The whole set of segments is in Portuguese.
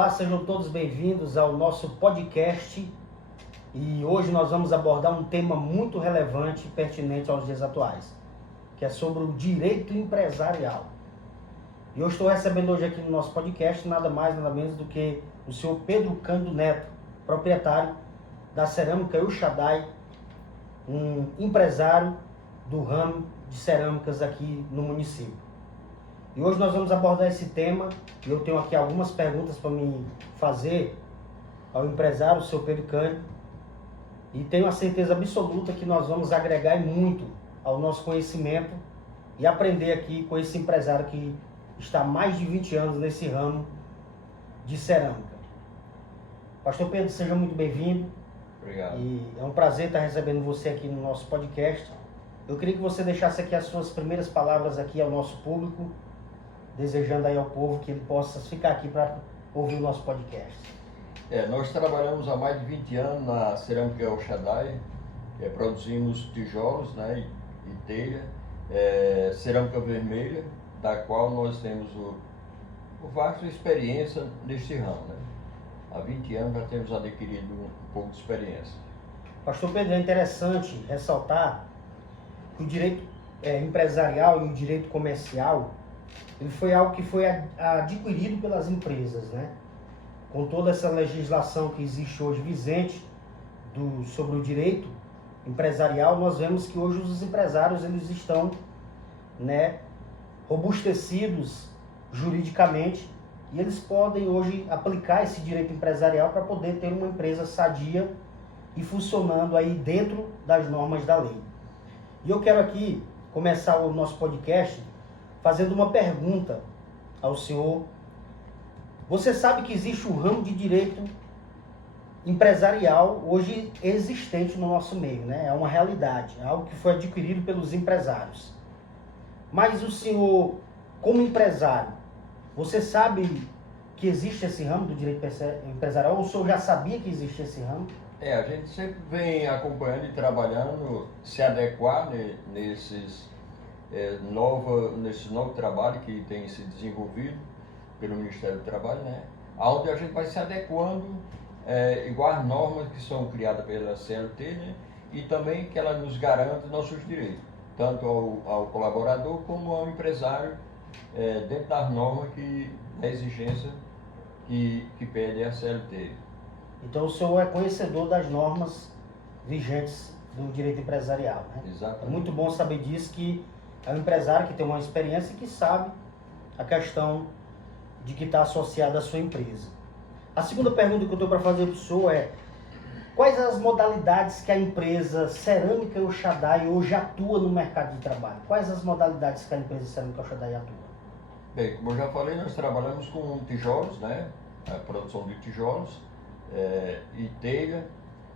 Olá, sejam todos bem-vindos ao nosso podcast e hoje nós vamos abordar um tema muito relevante e pertinente aos dias atuais, que é sobre o direito empresarial. E eu estou recebendo hoje aqui no nosso podcast nada mais, nada menos do que o senhor Pedro Cândido Neto, proprietário da Cerâmica El Shaddai, um empresário do ramo de cerâmicas aqui no município. E hoje nós vamos abordar esse tema e eu tenho aqui algumas perguntas para me fazer ao empresário, o seu Pedro Cândido, e tenho a certeza absoluta que nós vamos agregar muito ao nosso conhecimento e aprender aqui com esse empresário que está há mais de 20 anos nesse ramo de cerâmica. Pastor Pedro, seja muito bem-vindo. Obrigado. E é um prazer estar recebendo você aqui no nosso podcast. Eu queria que você deixasse aqui as suas primeiras palavras aqui ao nosso público, desejando aí ao povo que ele possa ficar aqui para ouvir o nosso podcast. Nós trabalhamos há mais de 20 anos na Cerâmica El Shaddai, produzimos tijolos, né, e telha, cerâmica vermelha, da qual nós temos vasta experiência neste ramo, né? Há 20 anos já temos adquirido um pouco de experiência. Pastor Pedro, é interessante ressaltar que o direito empresarial e o direito comercial ele foi algo que foi adquirido pelas empresas, né? Com toda essa legislação que existe hoje vigente sobre o direito empresarial, nós vemos que hoje os empresários eles estão, né, robustecidos juridicamente e eles podem hoje aplicar esse direito empresarial para poder ter uma empresa sadia e funcionando aí dentro das normas da lei. E eu quero aqui começar o nosso podcast fazendo uma pergunta ao senhor. Você sabe que existe um ramo de direito empresarial hoje existente no nosso meio, né? É uma realidade, é algo que foi adquirido pelos empresários. Mas o senhor, como empresário, você sabe que existe esse ramo do direito empresarial ou o senhor já sabia que existia esse ramo? A gente sempre vem acompanhando e trabalhando, se adequar nesse novo trabalho que tem se desenvolvido pelo Ministério do Trabalho, né? Onde a gente vai se adequando igual às normas que são criadas pela CLT, né? E também que ela nos garante nossos direitos, tanto ao colaborador como ao empresário, dentro das normas da exigência que pede a CLT. Então o senhor é conhecedor das normas vigentes do direito empresarial, né? Exatamente. É muito bom saber disso, que é um empresário que tem uma experiência e que sabe a questão de que está associada à sua empresa. A segunda pergunta que eu tenho para fazer para o senhor é: quais as modalidades que a empresa Cerâmica El Shaddai hoje atua no mercado de trabalho? Quais as modalidades que a empresa Cerâmica El Shaddai atua? Bem, como eu já falei, nós trabalhamos com tijolos, né? A produção de tijolos e telha,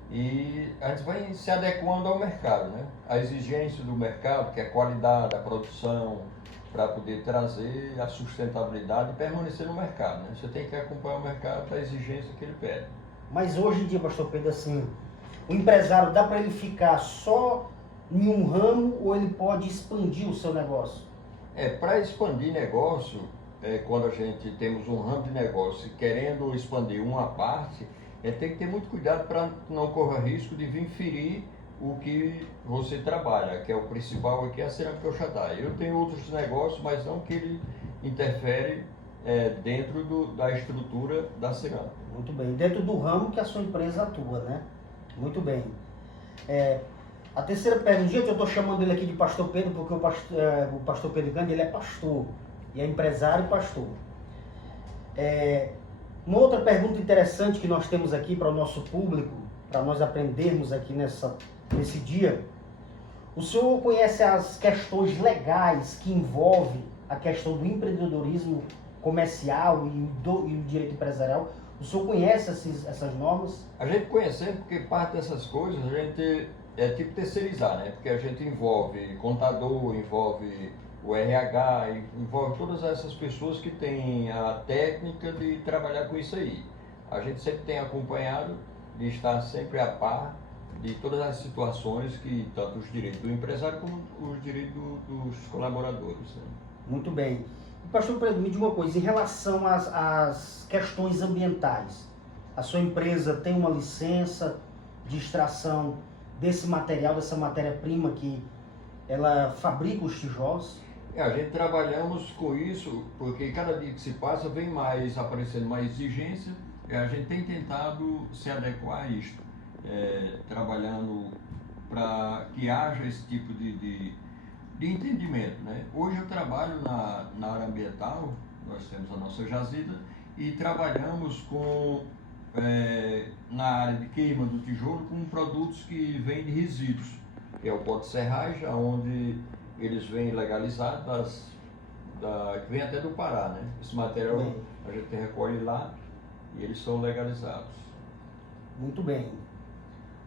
e a gente vai se adequando ao mercado, né? A exigência do mercado, que é a qualidade, a produção, para poder trazer a sustentabilidade e permanecer no mercado, né? Você tem que acompanhar o mercado da exigência que ele pede. Mas hoje em dia, pastor Pedro, assim, o empresário dá para ele ficar só em um ramo ou ele pode expandir o seu negócio? Para expandir negócio, quando a gente temos um ramo de negócio e querendo expandir uma parte, tem que ter muito cuidado para não correr risco de vir ferir o que você trabalha, que é o principal aqui, a Cerâmica El Shaddai. Eu tenho outros negócios, mas não que ele interfere dentro da estrutura da cerâmica. Muito bem, dentro do ramo que a sua empresa atua, né? Muito bem. A terceira pergunta, gente, eu estou chamando ele aqui de pastor Pedro porque o pastor Pedro Cândido, ele é pastor, e é empresário e pastor. Uma outra pergunta interessante que nós temos aqui para o nosso público, para nós aprendermos aqui nesse dia: o senhor conhece as questões legais que envolvem a questão do empreendedorismo comercial e o direito empresarial? O senhor conhece essas normas? A gente conhece porque parte dessas coisas a gente tipo terceirizar, né? Porque a gente envolve contador, envolve o RH, envolve todas essas pessoas que têm a técnica de trabalhar com isso aí. A gente sempre tem acompanhado de estar sempre a par de todas as situações que, tanto os direitos do empresário como os direitos dos colaboradores, né? Muito bem. Pastor Pedro, me diga uma coisa, em relação às questões ambientais, a sua empresa tem uma licença de extração desse material, dessa matéria-prima que ela fabrica os tijolos? A gente trabalhamos com isso porque cada dia que se passa vem mais aparecendo mais exigência, e a gente tem tentado se adequar a isto, trabalhando para que haja esse tipo de entendimento, né? Hoje eu trabalho na área ambiental, nós temos a nossa jazida e trabalhamos na área de queima do tijolo com produtos que vêm de resíduos, que é o pó de serragem, onde eles vêm legalizados, que vem até do Pará, né? Esse material a gente recolhe lá e eles são legalizados. Muito bem.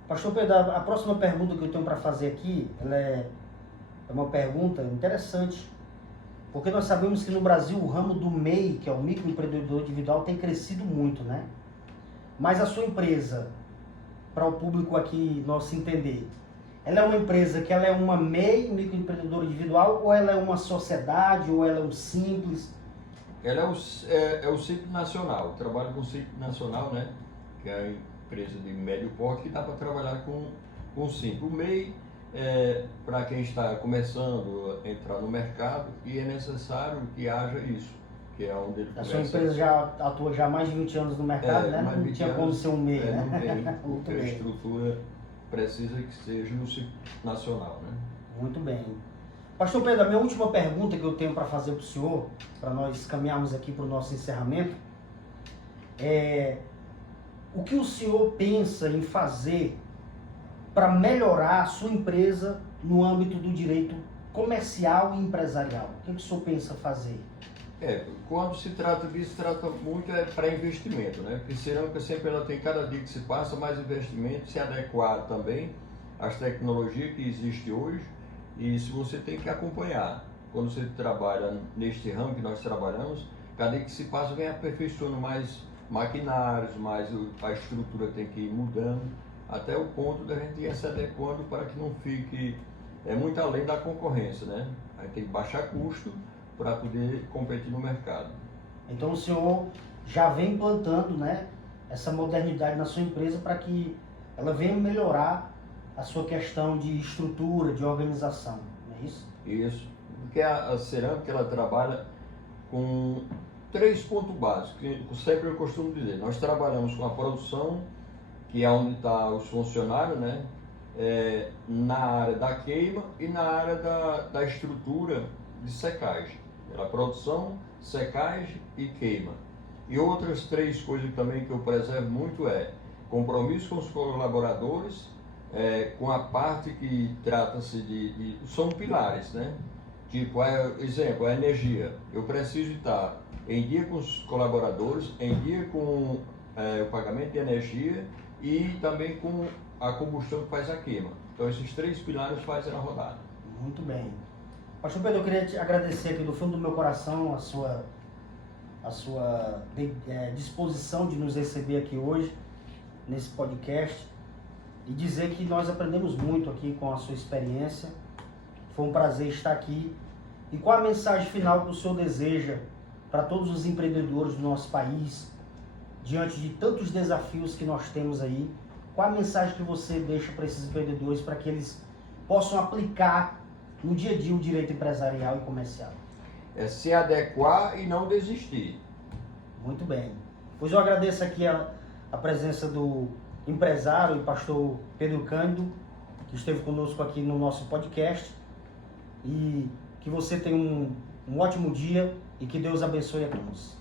Pastor Pedro, a próxima pergunta que eu tenho para fazer aqui, ela é uma pergunta interessante, porque nós sabemos que no Brasil o ramo do MEI, que é o microempreendedor individual, tem crescido muito, né? Mas a sua empresa, para o público aqui nosso entender, ela é uma empresa que ela é uma MEI, microempreendedor individual, ou ela é uma sociedade, ou ela é um simples? Ela é o Simples Nacional, trabalho com o Simples Nacional, né? Que é a empresa de médio porte que dá para trabalhar com o Simples. O MEI para quem está começando a entrar no mercado e é necessário que haja isso, que é onde ele começa. A sua empresa já atua já há mais de 20 anos no mercado, né? Não tinha como ser um MEI, né? Não tem, porque a estrutura precisa que seja no Simples Nacional, né? Muito bem. Pastor Pedro, a minha última pergunta que eu tenho para fazer para o senhor, para nós caminharmos aqui para o nosso encerramento, é o que o senhor pensa em fazer para melhorar a sua empresa no âmbito do direito comercial e empresarial? O que o senhor pensa fazer? Quando se trata disso, trata muito para investimento, né? Porque cerâmica sempre ela tem, cada dia que se passa, mais investimento, se adequar também às tecnologias que existem hoje, e se você tem que acompanhar. Quando você trabalha neste ramo que nós trabalhamos, cada dia que se passa vem aperfeiçoando mais maquinários, mais a estrutura tem que ir mudando, até o ponto da gente ir se adequando para que não fique muito além da concorrência, né? A gente tem que baixar custo para poder competir no mercado. Então o senhor já vem implantando, né, essa modernidade na sua empresa para que ela venha melhorar a sua questão de estrutura, de organização, não é isso? Isso, porque a cerâmica ela trabalha com 3 pontos básicos, que sempre eu costumo dizer. Nós trabalhamos com a produção, que é onde está os funcionários, né? Na área da queima e na área da estrutura de secagem. A produção, secagem e queima. E outras 3 coisas também que eu preservo muito compromisso com os colaboradores, com a parte que trata-se são pilares, né? Tipo, exemplo, a energia. Eu preciso estar em dia com os colaboradores, em dia com o pagamento de energia e também com a combustão que faz a queima. Então esses 3 pilares fazem a rodada. Muito bem. Pastor Pedro, eu queria te agradecer aqui do fundo do meu coração a sua disposição de nos receber aqui hoje, nesse podcast, e dizer que nós aprendemos muito aqui com a sua experiência. Foi um prazer estar aqui. E qual a mensagem final que o senhor deseja para todos os empreendedores do nosso país, diante de tantos desafios que nós temos aí? Qual a mensagem que você deixa para esses empreendedores para que eles possam aplicar no dia a dia o direito empresarial e comercial? Se adequar e não desistir. Muito bem. Pois eu agradeço aqui a presença do empresário e pastor Pedro Cândido, que esteve conosco aqui no nosso podcast, e que você tenha um ótimo dia e que Deus abençoe a todos.